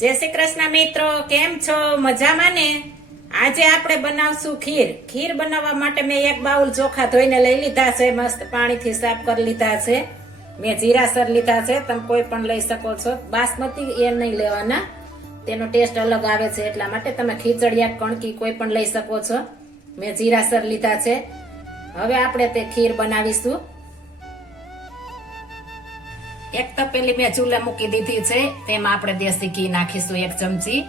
જય શ્રી કૃષ્ણ મિત્રો, કેમ છો? મજામાં ને? આજે આપણે બનાવશું ખીર. ખીર બનાવવા માટે મેં એક બાઉલ ચોખા ધોઈને લઈ લીધા છે, મસ્ત પાણીથી સાફ કરી લીધા છે. મેં જીરાસર લીધા છે, તમે કોઈ પણ લઈ શકો છો. બાસમતી એ નહીં લેવાના. તેનો ટેસ્ટ અલગ આવે છે, એટલા માટે તમે ખીચડિયા, કણકી કોઈ પણ લઈ શકો છો. મેં જીરાસર લીધા છે. હવે આપણે તે ખીર બનાવીશું. એક તપેલી મેં ચૂલે મૂકી દીધી છે, તેમાં આપણે દેશી ઘી નાખીશું એક ચમચી.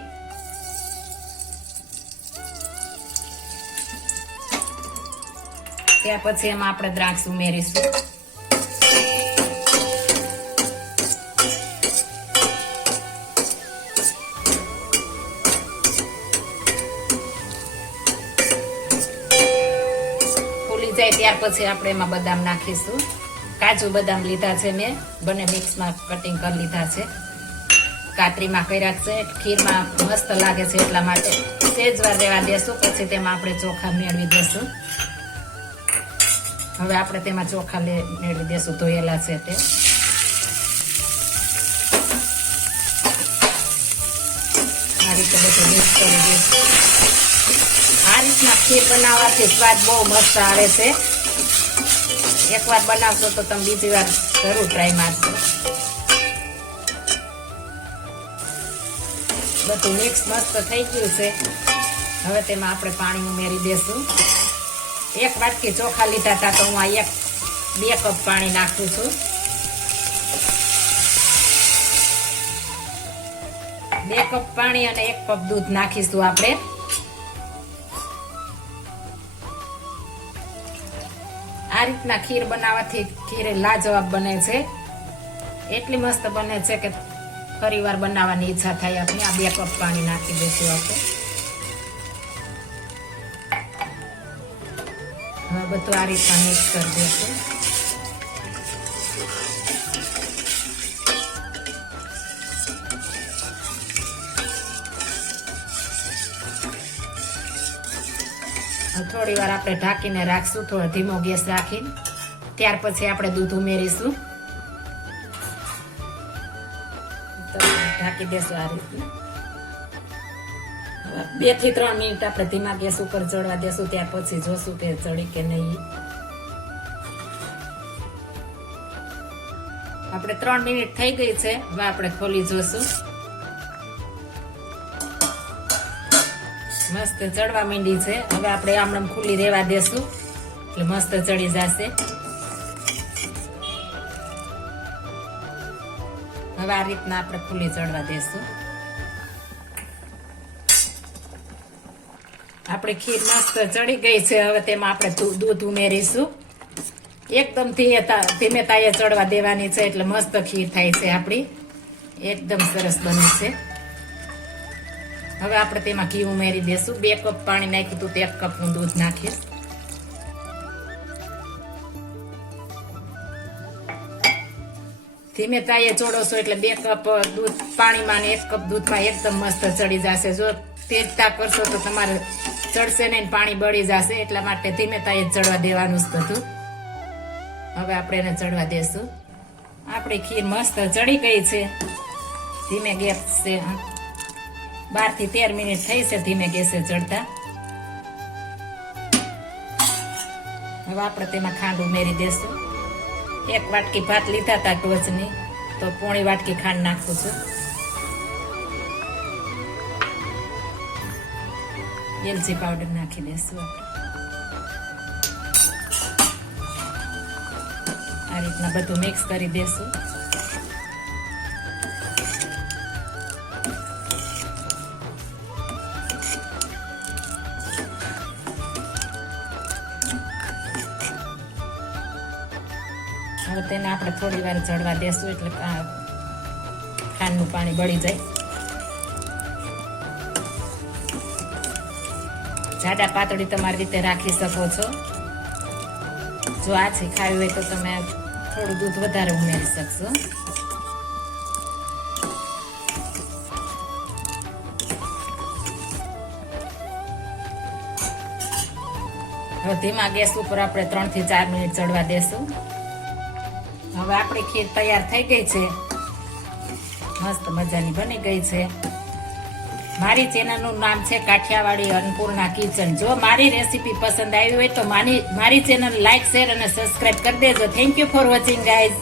ત્યાર પછી એમાં આપણે દ્રાક્ષ ઉમેરીશું. ફૂલી જાય ત્યાર પછી આપણે એમાં બદામ નાખીશું. કાજુ બદામ લીધા છે મેં. બંને મિક્સમાં કટિંગ કરી લીધા છે. કાતરીમાં કર્યા છે ખીરમાં મસ્ત લાગે છે એટલા માટે. સેજવાર રહેવા દેશું, પછી તેમાં આપણે ચોખા મેળવી દેશું. હવે આપણે તેમાં ચોખા લે- મેળવી દેશું ધોયેલા છે તે. આ રીતે બધું મિક્સ કરી દઈશું આ રીતના ખીર બનાવવાથી સ્વાદ બહુ મસ્ત આવે છે. એકવાર બનાવશો તો તમે બીજી વાર જરૂર ટ્રાય મારશો બધું મિક્સ મસ્ત થઈ ગયું છે. હવે તેમાં આપણે પાણી ઉમેરી દેશું. એક વાટકી ચોખા લીધા હતા તો હું આ એક, બે કપ પાણી નાખું છું. બે કપ પાણી અને એક કપ દૂધ નાખીશું આપણે. આ રીતના ખીર બનાવવાથી ખીર લાજવાબ બને છે. એટલી મસ્ત બને છે કે ફરી વાર બનાવવાની ઈચ્છા થાય આપણે આ બે કપ પાણી નાખી દઈશું આપણે. હવે બધું આ રીતના મિક્સ કરી દઈશું. થોડી વાર આપણે ઢાંકીને રાખશું, થોડો ધીમો ગેસ રાખીને. ત્યાર પછી આપણે દૂધ ઉમેરીશું. ઢાંકી દેશું આ રીતે. બેથી ત્રણ મિનિટ આપણે ધીમા ગેસ ઉપર ચડવા દેશું, ત્યાર પછી જોશું કે ચડી કે નહીં. આપણે ત્રણ મિનિટ થઈ ગઈ છે, હવે આપણે ખોલી જોશું. મસ્ત ચડવા માંડી છે. હવે આપણે આમણમ ખુલ્લી રહેવા દેશું. એટલે મસ્ત ચડી જશે. હવે આ રીતના આપણે ખુલ્લી ચડવા દેશું. આપણે ખીર મસ્ત ચડી ગઈ છે. હવે તેમાં આપણે દૂધ ઉમેરીશું. એકદમ ધીમે તા- ધીમે તાયે ચડવા દેવાની છે. એટલે મસ્ત ખીર થાય છે આપણી. એકદમ સરસ બને છે. હવે આપણે તેમાં ઘી ઉમેરી દેશું. બે કપ પાણી નાખ્યું હતું, તો એક કપ હું દૂધ નાખીશ. ધીમે તાઈએ ચોડોશો એટલે બે કપ દૂધ પાણીમાં ને એક કપ દૂધમાં એકદમ મસ્ત ચડી જશે. જો તેજતા કરશો તો તમારે ચડશે નહીં પાણી બળી જશે. એટલા માટે ધીમે તાઈએ ચડવા દેવાનું જ હતું. હવે આપણે એને ચડવા દેશું. આપણી ખીર મસ્ત ચડી ગઈ છે. ધીમે ગેસ છે બારથી તેર મિનિટ થઈ છે, ધીમે ગેસે ચડતા હવે આપણે તેમાં ખાંડ ઉમેરી દેશું. એક વાટકી ભાત લીધા હતા ટોચની તો પોણી વાટકી ખાંડ નાખું છું. એલચી પાવડર નાખી દેશું આ રીતના બધું મિક્સ કરી દેશું. હવે તેને આપણે થોડી વાર ચડવા દેશું એટલે ખાંડનું પાણી બળી જાય. જાડા પાતળી તમારી રીતે રાખી શકો છો. જો આછી ખાવી હોય તો તમે થોડું દૂધ વધારે ઉમેરી શકશો. હવે ધીમા ગેસ ઉપર આપણે ત્રણથી ચાર મિનિટ ચડવા દેશું. હવે આપણી ખીર તૈયાર થઈ ગઈ છે. મસ્ત મજાની બની ગઈ છે. મારી ચેનલનું નામ છે કાઠિયાવાડી અન્નપૂર્ણા કિચન. જો મારી રેસીપી પસંદ આવી હોય તો મારી મારી ચેનલ લાઈક, શેર અને સબસ્ક્રાઇબ કરી દેજો. Thank you for watching guys